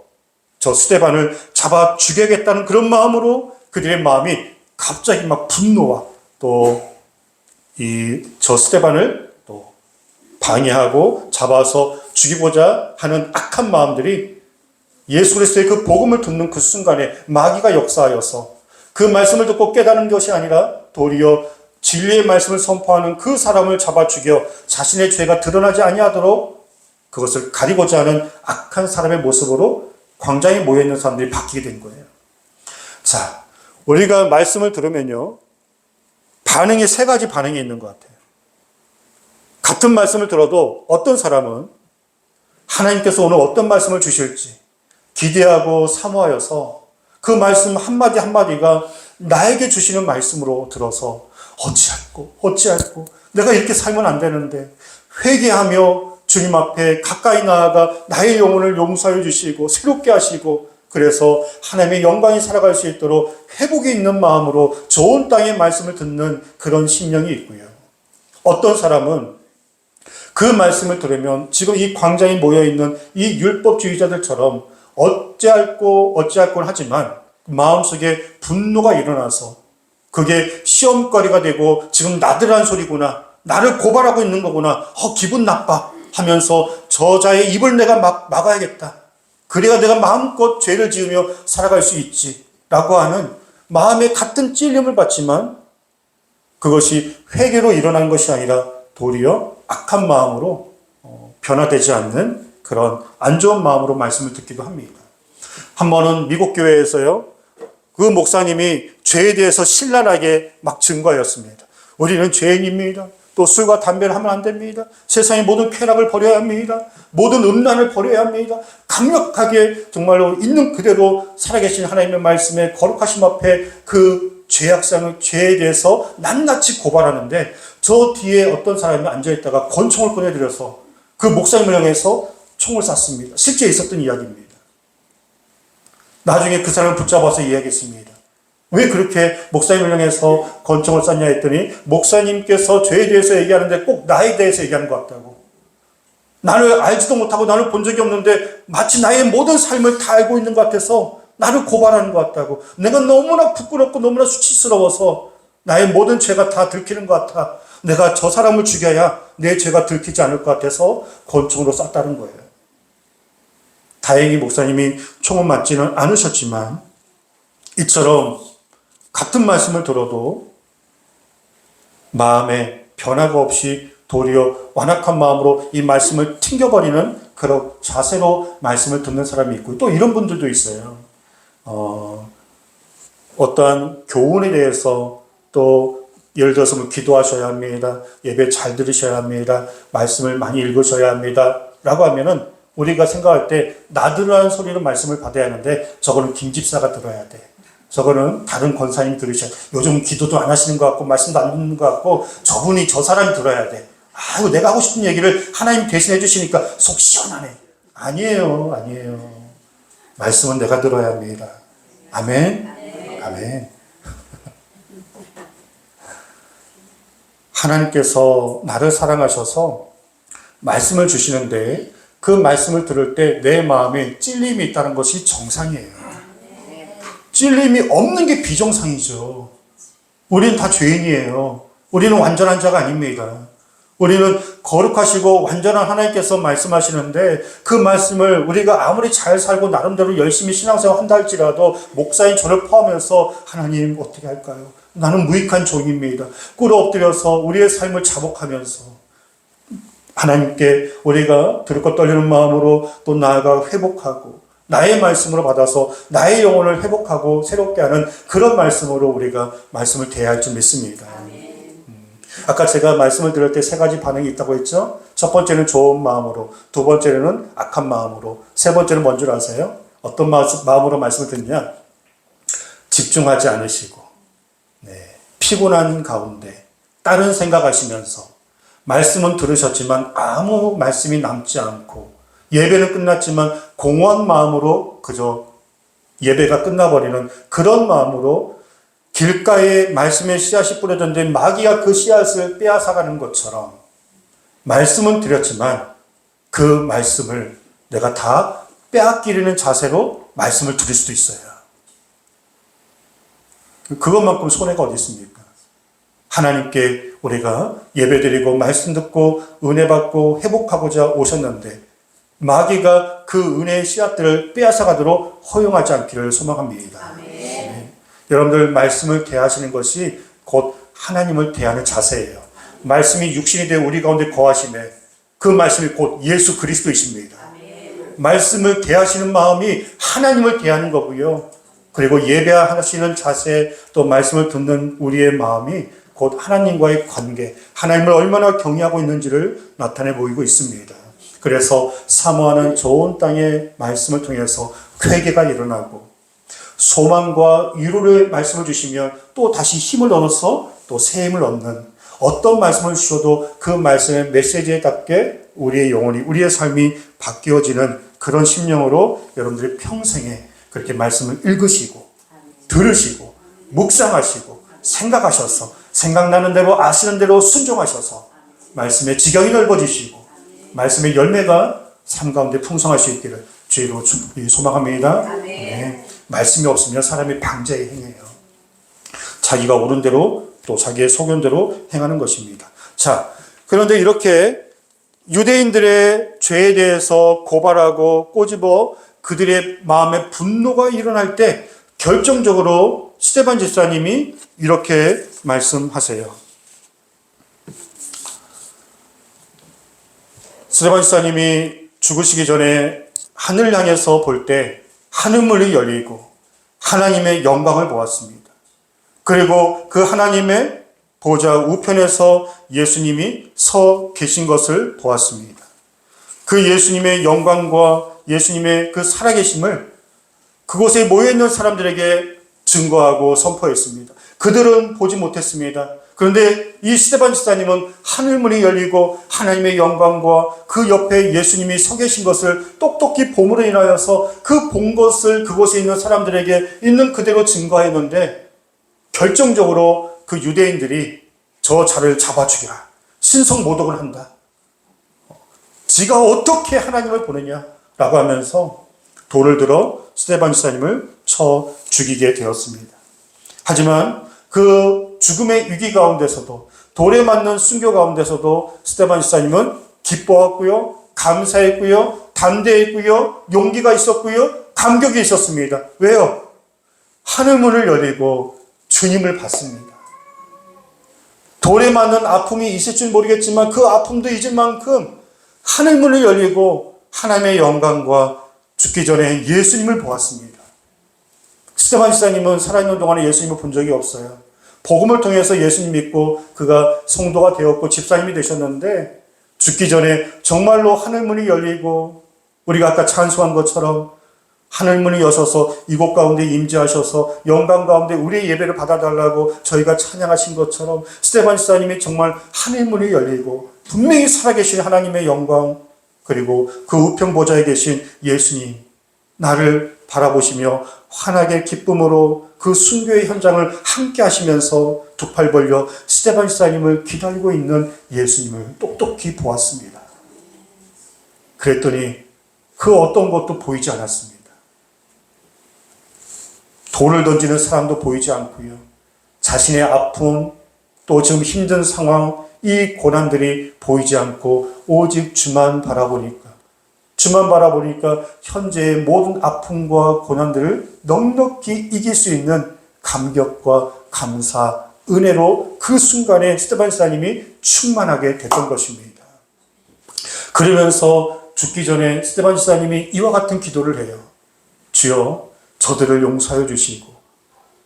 저 스데반을 잡아 죽여야겠다는 그런 마음으로 그들의 마음이 갑자기 막 분노와 또 저 스데반을 또 방해하고 잡아서 죽이고자 하는 악한 마음들이 예수 그리스도의 그 복음을 듣는 그 순간에 마귀가 역사하여서 그 말씀을 듣고 깨닫는 것이 아니라 도리어 진리의 말씀을 선포하는 그 사람을 잡아 죽여 자신의 죄가 드러나지 아니하도록 그것을 가리고자 하는 악한 사람의 모습으로 광장에 모여있는 사람들이 바뀌게 된 거예요. 자, 우리가 말씀을 들으면요, 반응이 세 가지 반응이 있는 것 같아요. 같은 말씀을 들어도 어떤 사람은 하나님께서 오늘 어떤 말씀을 주실지 기대하고 사모하여서 그 말씀 한마디 한마디가 나에게 주시는 말씀으로 들어서 어찌할꼬 내가 이렇게 살면 안 되는데 회개하며 주님 앞에 가까이 나아가 나의 영혼을 용서해 주시고 새롭게 하시고 그래서 하나님의 영광이 살아갈 수 있도록 회복이 있는 마음으로 좋은 땅의 말씀을 듣는 그런 심령이 있고요. 어떤 사람은 그 말씀을 들으면 지금 이 광장에 모여있는 이 율법주의자들처럼 어찌할꼬 하지만 마음속에 분노가 일어나서 그게 시험거리가 되고 지금 나들한 소리구나, 나를 고발하고 있는 거구나, 기분 나빠 하면서 저자의 입을 내가 막아야겠다. 그래야 내가 마음껏 죄를 지으며 살아갈 수 있지 라고 하는 마음에 같은 찔림을 받지만 그것이 회개로 일어난 것이 아니라 도리어 악한 마음으로 변화되지 않는 그런 안 좋은 마음으로 말씀을 듣기도 합니다. 한 번은 미국 교회에서요, 그 목사님이 죄에 대해서 신랄하게 막 증거하였습니다. 우리는 죄인입니다. 또 술과 담배를 하면 안 됩니다. 세상의 모든 쾌락을 버려야 합니다. 모든 음란을 버려야 합니다. 강력하게 정말로 있는 그대로 살아계신 하나님의 말씀에 거룩하심 앞에 그 죄에 대해서 낱낱이 고발하는데 저 뒤에 어떤 사람이 앉아있다가 권총을 꺼내들여서 그 목사님을 향해서 총을 쐈습니다. 실제 있었던 이야기입니다. 나중에 그 사람을 붙잡아서 이야기했습니다. 왜 그렇게 목사님을 향해서 권총을 쐈냐 했더니 목사님께서 죄에 대해서 얘기하는데 꼭 나에 대해서 얘기하는 것 같다고. 나를 알지도 못하고 나를 본 적이 없는데 마치 나의 모든 삶을 다 알고 있는 것 같아서 나를 고발하는 것 같다고. 내가 너무나 부끄럽고 너무나 수치스러워서 나의 모든 죄가 다 들키는 것 같아. 내가 저 사람을 죽여야 내 죄가 들키지 않을 것 같아서 권총으로 쐈다는 거예요. 다행히 목사님이 총을 맞지는 않으셨지만 이처럼 같은 말씀을 들어도 마음에 변화가 없이 도리어 완악한 마음으로 이 말씀을 튕겨버리는 그런 자세로 말씀을 듣는 사람이 있고 또 이런 분들도 있어요. 어떠한 교훈에 대해서 또 예를 들어서 뭐 기도하셔야 합니다. 예배 잘 들으셔야 합니다. 말씀을 많이 읽으셔야 합니다. 라고 하면은 우리가 생각할 때 나들어한 소리로 말씀을 받아야 하는데 저거는 김집사가 들어야 돼. 저거는 다른 권사님 들으셔야 돼. 요즘 기도도 안 하시는 것 같고 말씀도 안 듣는 것 같고 저분이 저 사람이 들어야 돼. 아이고 내가 하고 싶은 얘기를 하나님 대신해 주시니까 속 시원하네. 아니에요. 말씀은 내가 들어야 합니다. 아멘. 아멘. 하나님께서 나를 사랑하셔서 말씀을 주시는데 그 말씀을 들을 때 내 마음에 찔림이 있다는 것이 정상이에요. 찔림이 없는 게 비정상이죠. 우리는 다 죄인이에요. 우리는 완전한 자가 아닙니다. 우리는 거룩하시고 완전한 하나님께서 말씀하시는데 그 말씀을 우리가 아무리 잘 살고 나름대로 열심히 신앙생활 한다 할지라도 목사인 저를 포함해서 하나님 어떻게 할까요? 나는 무익한 종입니다. 꿇어 엎드려서 우리의 삶을 자복하면서 하나님께 우리가 들고 떨리는 마음으로 또 나아가 회복하고 나의 말씀으로 받아서 나의 영혼을 회복하고 새롭게 하는 그런 말씀으로 우리가 말씀을 대해야 할 줄 믿습니다. 아까 제가 말씀을 들을 때 세 가지 반응이 있다고 했죠? 첫 번째는 좋은 마음으로, 두 번째는 악한 마음으로, 세 번째는 뭔 줄 아세요? 어떤 마음으로 말씀을 듣냐? 집중하지 않으시고 피곤한 가운데 다른 생각하시면서 말씀은 들으셨지만 아무 말씀이 남지 않고 예배는 끝났지만 공허한 마음으로 그저 예배가 끝나버리는 그런 마음으로 길가에 말씀의 씨앗이 뿌려졌는데 마귀가 그 씨앗을 빼앗아가는 것처럼 말씀은 드렸지만 그 말씀을 내가 다 빼앗기려는 자세로 말씀을 드릴 수도 있어요. 그것만큼 손해가 어디 있습니까? 하나님께 우리가 예배드리고 말씀 듣고 은혜 받고 회복하고자 오셨는데 마귀가 그 은혜의 씨앗들을 빼앗아가도록 허용하지 않기를 소망합니다. 네. 여러분들 말씀을 대하시는 것이 곧 하나님을 대하는 자세예요. 말씀이 육신이 되어 우리 가운데 거하심에 그 말씀이 곧 예수 그리스도이십니다. 말씀을 대하시는 마음이 하나님을 대하는 거고요. 그리고 예배하시는 자세 또 말씀을 듣는 우리의 마음이 곧 하나님과의 관계, 하나님을 얼마나 경외하고 있는지를 나타내 보이고 있습니다. 그래서 사모하는 좋은 땅의 말씀을 통해서 회개가 일어나고 소망과 위로를 말씀을 주시면 또 다시 힘을 얻어서 또 새 힘을 얻는 어떤 말씀을 주셔도 그 말씀의 메시지에 답게 우리의 영혼이 우리의 삶이 바뀌어지는 그런 심령으로 여러분들이 평생에 그렇게 말씀을 읽으시고 들으시고 묵상하시고 생각하셔서 생각나는 대로 아시는 대로 순종하셔서 말씀의 지경이 넓어지시고 말씀의 열매가 삶 가운데 풍성할 수 있기를 주의로 소망합니다. 네. 말씀이 없으면 사람이 방자에 행해요. 자기가 옳은 대로 또 자기의 소견대로 행하는 것입니다. 자, 그런데 이렇게 유대인들의 죄에 대해서 고발하고 꼬집어 그들의 마음에 분노가 일어날 때 결정적으로 스데반 집사님이 이렇게 말씀하세요. 스데반 집사님이 죽으시기 전에 하늘 향해서 볼 때 하늘문이 열리고 하나님의 영광을 보았습니다. 그리고 그 하나님의 보좌 우편에서 예수님이 서 계신 것을 보았습니다. 그 예수님의 영광과 예수님의 그 살아계심을 그곳에 모여있는 사람들에게 증거하고 선포했습니다. 그들은 보지 못했습니다. 그런데 이 스데반 집사님은 하늘문이 열리고 하나님의 영광과 그 옆에 예수님이 서 계신 것을 똑똑히 봄으로 인하여서 그 본 것을 그곳에 있는 사람들에게 있는 그대로 증거했는데 결정적으로 그 유대인들이 저 자를 잡아 죽여라. 신성 모독을 한다. 지가 어떻게 하나님을 보느냐라고 하면서 돌을 들어 스데반 집사님을 쳐 죽이게 되었습니다. 하지만 그 죽음의 위기 가운데서도 돌에 맞는 순교 가운데서도 스데반 집사님은 기뻐했고요. 감사했고요. 담대했고요. 용기가 있었고요. 감격이 있었습니다. 왜요? 하늘문을 열리고 주님을 봤습니다. 돌에 맞는 아픔이 있을 줄 모르겠지만 그 아픔도 잊을 만큼 하늘문을 열리고 하나님의 영광과 죽기 전에 예수님을 보았습니다. 스데반 집사님은 살아있는 동안에 예수님을 본 적이 없어요. 복음을 통해서 예수님 믿고 그가 성도가 되었고 집사님이 되셨는데 죽기 전에 정말로 하늘문이 열리고 우리가 아까 찬송한 것처럼 하늘문이 여셔서 이곳 가운데 임재하셔서 영광 가운데 우리의 예배를 받아달라고 저희가 찬양하신 것처럼 스데반 집사님이 정말 하늘문이 열리고 분명히 살아계신 하나님의 영광 그리고 그 우편 보좌에 계신 예수님 나를 바라보시며 환하게 기쁨으로 그 순교의 현장을 함께 하시면서 두 팔 벌려 스데반 집사님을 기다리고 있는 예수님을 똑똑히 보았습니다. 그랬더니 그 어떤 것도 보이지 않았습니다. 돌을 던지는 사람도 보이지 않고요. 자신의 아픔, 또 지금 힘든 상황, 이 고난들이 보이지 않고 오직 주만 바라보니까 현재의 모든 아픔과 고난들을 넉넉히 이길 수 있는 감격과 감사, 은혜로 그 순간에 스데반 집사님이 충만하게 됐던 것입니다. 그러면서 죽기 전에 스데반 집사님이 이와 같은 기도를 해요. 주여 저들을 용서하여 주시고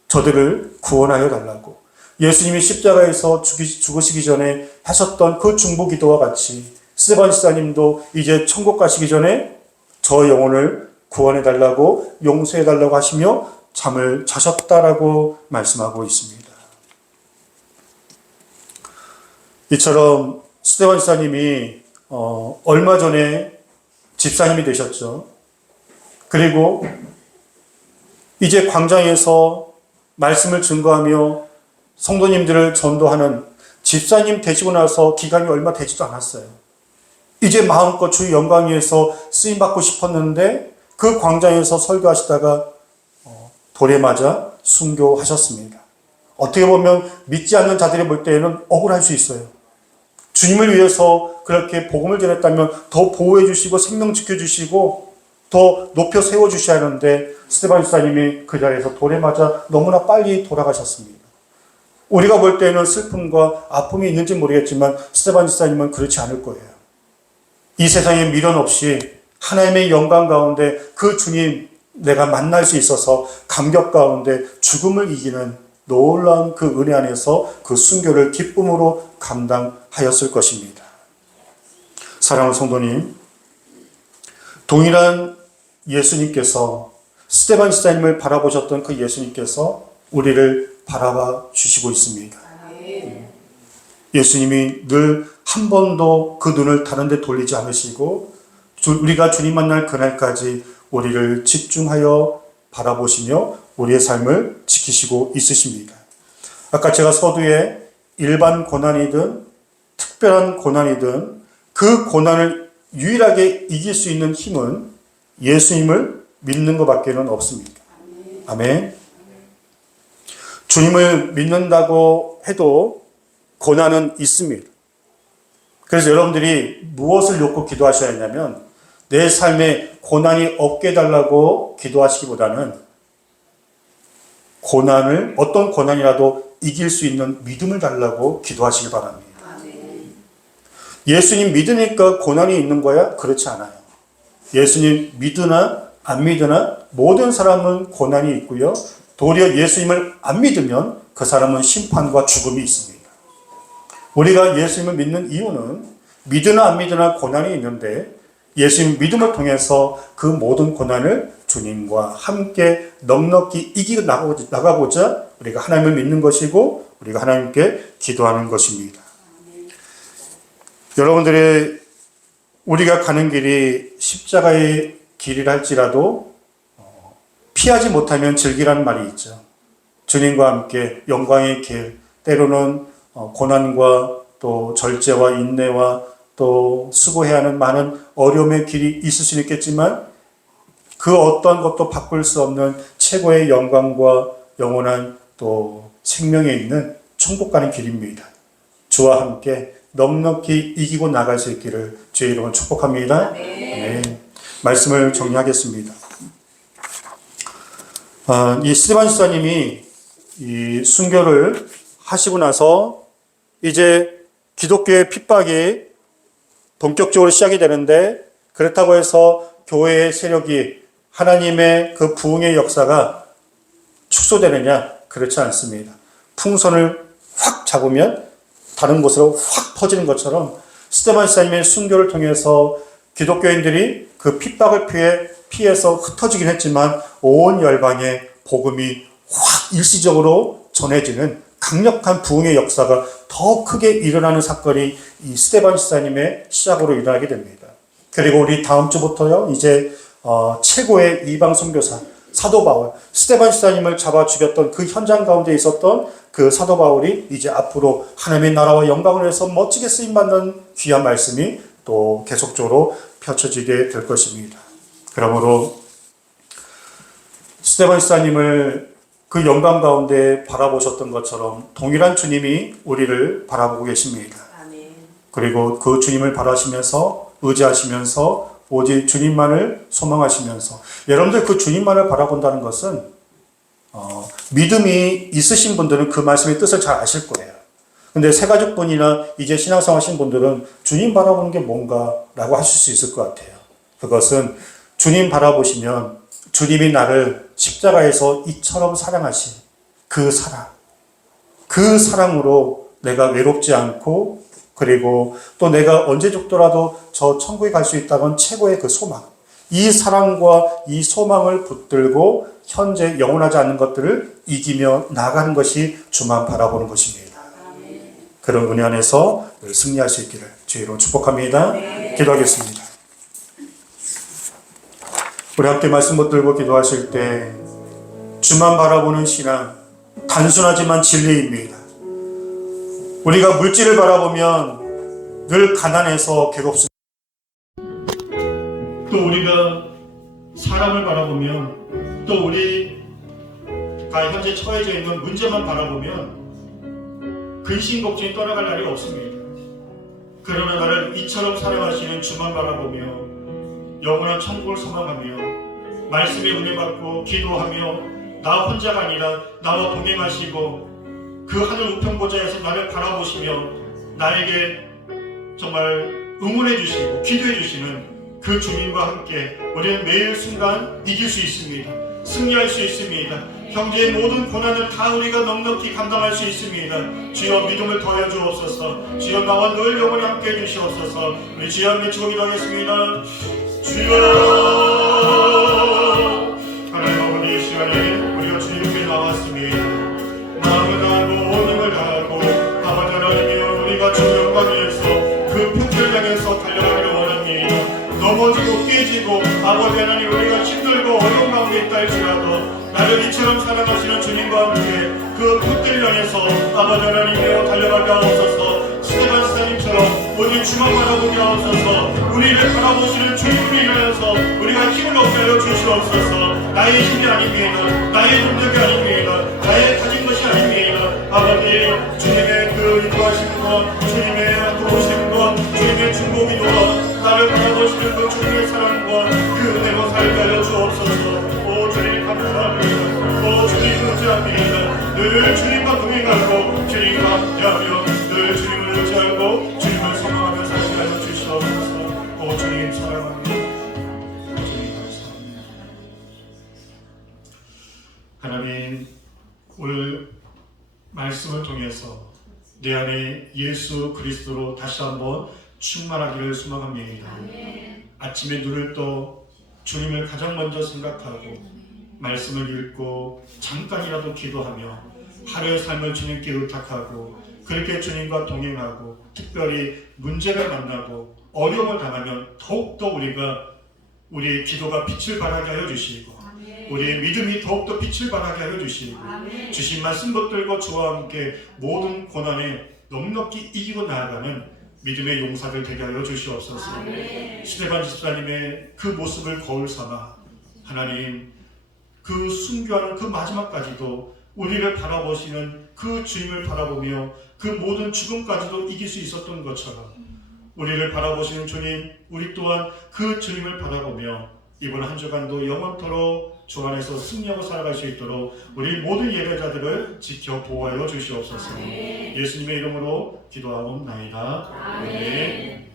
저들을 구원하여 달라고. 예수님이 십자가에서 죽으시기 전에 하셨던 그 중보 기도와 같이 스데반 집사님도 이제 천국 가시기 전에 저 영혼을 구원해 달라고 용서해 달라고 하시며 잠을 자셨다라고 말씀하고 있습니다. 이처럼 스데반 집사님이 얼마 전에 집사님이 되셨죠. 그리고 이제 광장에서 말씀을 증거하며 성도님들을 전도하는 집사님 되시고 나서 기간이 얼마 되지도 않았어요. 이제 마음껏 주의 영광 위에서 쓰임받고 싶었는데 그 광장에서 설교하시다가 돌에 맞아 순교하셨습니다. 어떻게 보면 믿지 않는 자들이 볼 때에는 억울할 수 있어요. 주님을 위해서 그렇게 복음을 전했다면 더 보호해 주시고 생명 지켜주시고 더 높여 세워주셔야 하는데 스데반 집사님이 그 자리에서 돌에 맞아 너무나 빨리 돌아가셨습니다. 우리가 볼 때는 슬픔과 아픔이 있는지 모르겠지만 스데반 집사님은 그렇지 않을 거예요. 이 세상에 미련 없이 하나님의 영광 가운데 그 주님 내가 만날 수 있어서 감격 가운데 죽음을 이기는 놀라운 그 은혜 안에서 그 순교를 기쁨으로 감당하였을 것입니다. 사랑하는 성도님, 동일한 예수님께서 스데반 집사님을 바라보셨던 그 예수님께서 우리를 바라봐 주시고 있습니다. 예수님이 늘 한 번도 그 눈을 다른 데 돌리지 않으시고 우리가 주님 만날 그날까지 우리를 집중하여 바라보시며 우리의 삶을 지키시고 있으십니다. 아까 제가 서두에 일반 고난이든 특별한 고난이든 그 고난을 유일하게 이길 수 있는 힘은 예수님을 믿는 것밖에는 없습니다. 아멘. 주님을 믿는다고 해도 고난은 있습니다. 그래서 여러분들이 무엇을 놓고 기도하셔야 하냐면 내 삶에 고난이 없게 해달라고 기도하시기보다는 고난을 어떤 고난이라도 이길 수 있는 믿음을 달라고 기도하시기 바랍니다. 예수님 믿으니까 고난이 있는 거야? 그렇지 않아요. 예수님 믿으나 안 믿으나 모든 사람은 고난이 있고요. 도리어 예수님을 안 믿으면 그 사람은 심판과 죽음이 있습니다. 우리가 예수님을 믿는 이유는 믿으나 안 믿으나 고난이 있는데 예수님 믿음을 통해서 그 모든 고난을 주님과 함께 넉넉히 이기고 나가고자 우리가 하나님을 믿는 것이고 우리가 하나님께 기도하는 것입니다. 여러분들의 우리가 가는 길이 십자가의 길이라 할지라도 피하지 못하면 즐기라는 말이 있죠. 주님과 함께 영광의 길, 때로는 고난과 또 절제와 인내와 또 수고해야 하는 많은 어려움의 길이 있을 수 있겠지만 그 어떠한 것도 바꿀 수 없는 최고의 영광과 영원한 또 생명에 있는 천국 가는 길입니다. 주와 함께 넉넉히 이기고 나갈 수 있기를 주의 이름으로 축복합니다. 네. 말씀을 정리하겠습니다. 이 스데반 집사님이 이 순교를 하시고 나서 이제 기독교의 핍박이 본격적으로 시작이 되는데 그렇다고 해서 교회의 세력이 하나님의 그 부흥의 역사가 축소되느냐? 그렇지 않습니다. 풍선을 확 잡으면 다른 곳으로 확 퍼지는 것처럼 스데반 집사님의 순교를 통해서 기독교인들이 그 핍박을 피해서 흩어지긴 했지만 온 열방에 복음이 확 일시적으로 전해지는 강력한 부흥의 역사가 더 크게 일어나는 사건이 이 스데반 집사님의 시작으로 일어나게 됩니다. 그리고 우리 다음 주부터요, 이제 최고의 이방 선교사 사도 바울, 스데반 집사님을 잡아 죽였던 그 현장 가운데 있었던 그 사도 바울이 이제 앞으로 하나님의 나라와 영광을 위해서 멋지게 쓰임받는 귀한 말씀이 또 계속적으로 펼쳐지게 될 것입니다. 그러므로 스데반 집사님을 그 영광 가운데 바라보셨던 것처럼 동일한 주님이 우리를 바라보고 계십니다. 그리고 그 주님을 바라시면서 의지하시면서 오직 주님만을 소망하시면서 여러분들 그 주님만을 바라본다는 것은 믿음이 있으신 분들은 그 말씀의 뜻을 잘 아실 거예요. 근데 새가족분이나 이제 신앙생활 하신 분들은 주님 바라보는 게 뭔가라고 하실 수 있을 것 같아요. 그것은 주님 바라보시면 주님이 나를 십자가에서 이처럼 사랑하신 그 사랑, 그 사랑으로 내가 외롭지 않고 그리고 또 내가 언제 죽더라도 저 천국에 갈 수 있다는 최고의 그 소망, 이 사랑과 이 소망을 붙들고 현재 영원하지 않는 것들을 이기며 나가는 것이 주만 바라보는 것입니다. 그런 은혜 안에서 승리할 수 있기를 주의 이름으로 축복합니다. 기도하겠습니다. 우리 함께 말씀 붙들고 기도하실 때 주만 바라보는 신앙, 단순하지만 진리입니다. 우리가 물질을 바라보면 늘 가난해서 괴롭습니다. 또 우리가 사람을 바라보면 또 우리 다 현재 처해져 있는 문제만 바라보면 근심 걱정이 떠나갈 날이 없습니다. 그러나 나를 이처럼 사랑하시는 주만 바라보며 영원한 천국을 소망하며 말씀에 은혜 받고 기도하며 나 혼자가 아니라 나와 동행하시고 그 하늘 우편보좌에서 나를 바라보시며 나에게 정말 응원해 주시고 기도해 주시는 그 주님과 함께 우리는 매일 순간 이길 수 있습니다. 승리할 수 있습니다. 경제의 모든 고난을 다 우리가 넉넉히 감당할 수 있습니다. 주여 믿음을 더해 주옵소서. 주여 나와 늘 영원히 함께 해 주시옵소서. 우리 주여 함께 기도하겠습니다. 주여 하나님 아버지, 이 시간에 우리가 주님께 나왔습니다. 마음을 다하고 온 힘을 다하고 아버지 하나님이여 우리가 주 영광에서 그 표를 향해서 달려가기를 원합니다. 넘어지고 깨지고 아버지 하나님 우리가 힘들고 어려운 가운데 있다 할지라도 나를 이처럼 사랑하시는 주님과 함께 그 표를 향해서 아버지 하나님이여 달려가게 하옵소서. 스테반 스타님처럼 오직 주만 바라보게 하옵소서. 우리를 바라보시는 주님을 인하여서 우리가 힘을 얻게 하여 주시옵소서. 나의 힘이 아닙니다. 나의 능력이 아닙니다. 나의 가진 것이 아닙니다. 아버지 주님의 그 인도하시는 것, 주님의 도우시는 것, 주님의 중보기 도와 나를 바라보시는 그 주님의 사랑과 그 은혜로 살게 하여 주옵소서. 오 주님 감사합니다. 오 주님 의지합니다. 늘 주님과 동행하고 주님과 함께하며 늘 주님을 의지하고 주님을 소망하며 살게 하여 주시옵소서. 오 주님 사랑합니다. 주님 감사합니다. 하나님 오늘 말씀을 통해서 내 안에 예수 그리스도로 다시 한번 충만하기를 소망합니다. 아침에 눈을 떠 주님을 가장 먼저 생각하고 말씀을 읽고 잠깐이라도 기도하며 하루의 삶을 주님께 의탁하고 그렇게 주님과 동행하고 특별히 문제를 만나고 어려움을 당하면 더욱더 우리의 기도가 빛을 발하게 하여 주시고 우리의 믿음이 더욱더 빛을 발하게 하여 주시고 주신 말씀 붙들고 주와 함께 모든 고난에 넉넉히 이기고 나아가는 믿음의 용사들 되게 하여 주시옵소서. 스테반 집사님의 그 모습을 거울 삼아 하나님 그 순교하는 그 마지막까지도 우리를 바라보시는 그 주님을 바라보며 그 모든 죽음까지도 이길 수 있었던 것처럼 우리를 바라보시는 주님, 우리 또한 그 주님을 바라보며 이번 한 주간도 영원토록 주 안에서 승리하고 살아갈 수 있도록 우리 모든 예배자들을 지켜 보호하여 주시옵소서. 예수님의 이름으로 기도하옵나이다. 아멘.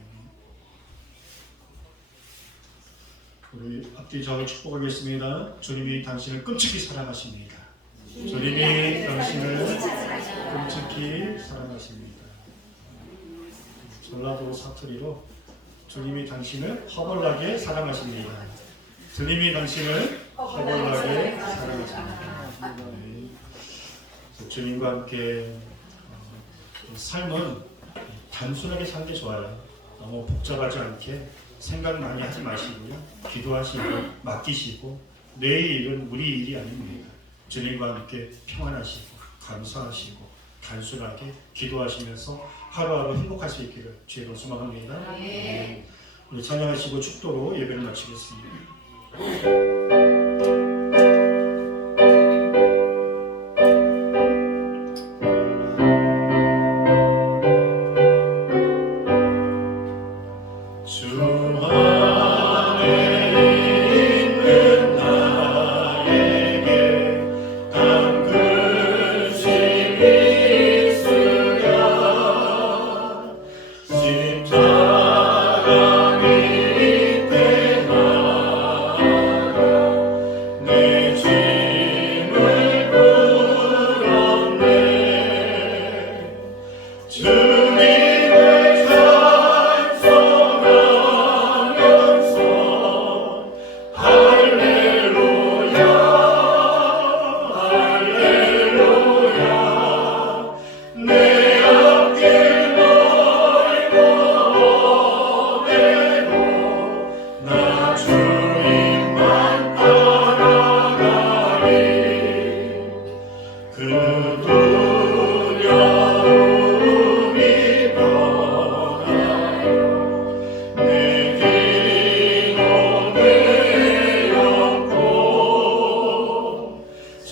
우리 앞뒤 좌우 축복하겠습니다. 주님이 당신을 끔찍히 사랑하십니다. 주님이 당신을 끔찍히 사랑하십니다. 전라도 사투리로 주님이 당신을 허벌나게 사랑하십니다. 주님이 당신을 허벌나게 사랑하십니다. 네. 주님과 함께 삶은 단순하게 사는 게 좋아요. 너무 복잡하지 않게 생각 많이 하지 마시고요. 기도하시고 맡기시고 내 일은 우리 일이 아닙니다. 주님과 함께 평안하시고 감사하시고 단순하게 기도하시면서 하루하루 행복할 수 있기를 주의로 소망합니다. 네. 우리 찬양하시고 축도로 예배를 마치겠습니다.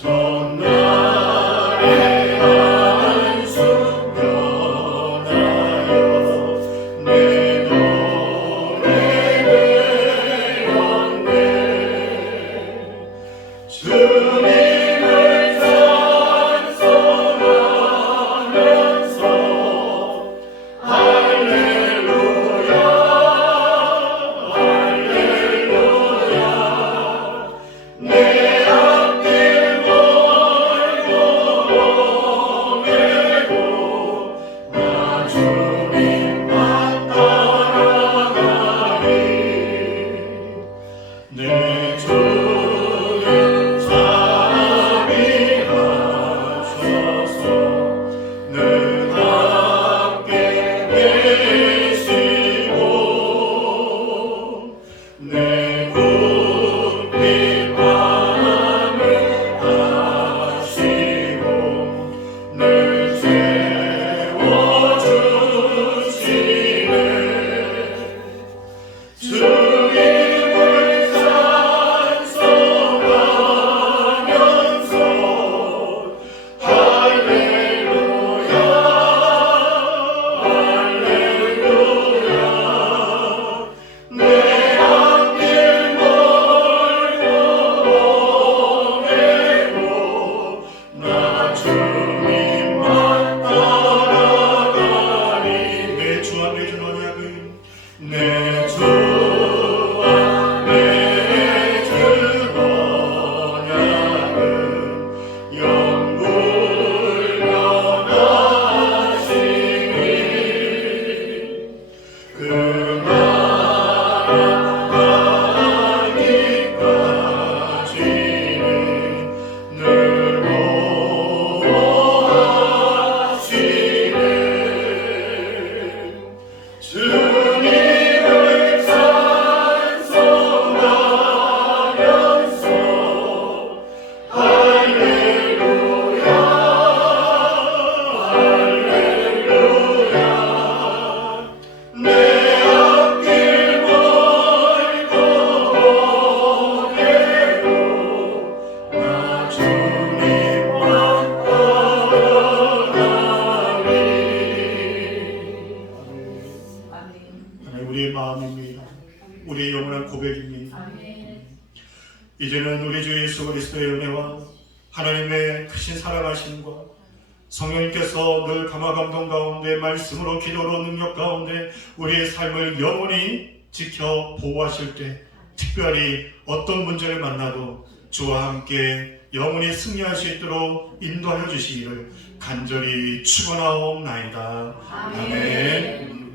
전나 이제는 우리 주 예수 그리스도의 은혜와 하나님의 크신 사랑하심과 성령님께서 늘 감화 감동 가운데 말씀으로 기도로 능력 가운데 우리의 삶을 영원히 지켜 보호하실 때 특별히 어떤 문제를 만나도 주와 함께 영원히 승리할 수 있도록 인도하여 주시기를 간절히 축원하옵나이다. 아멘.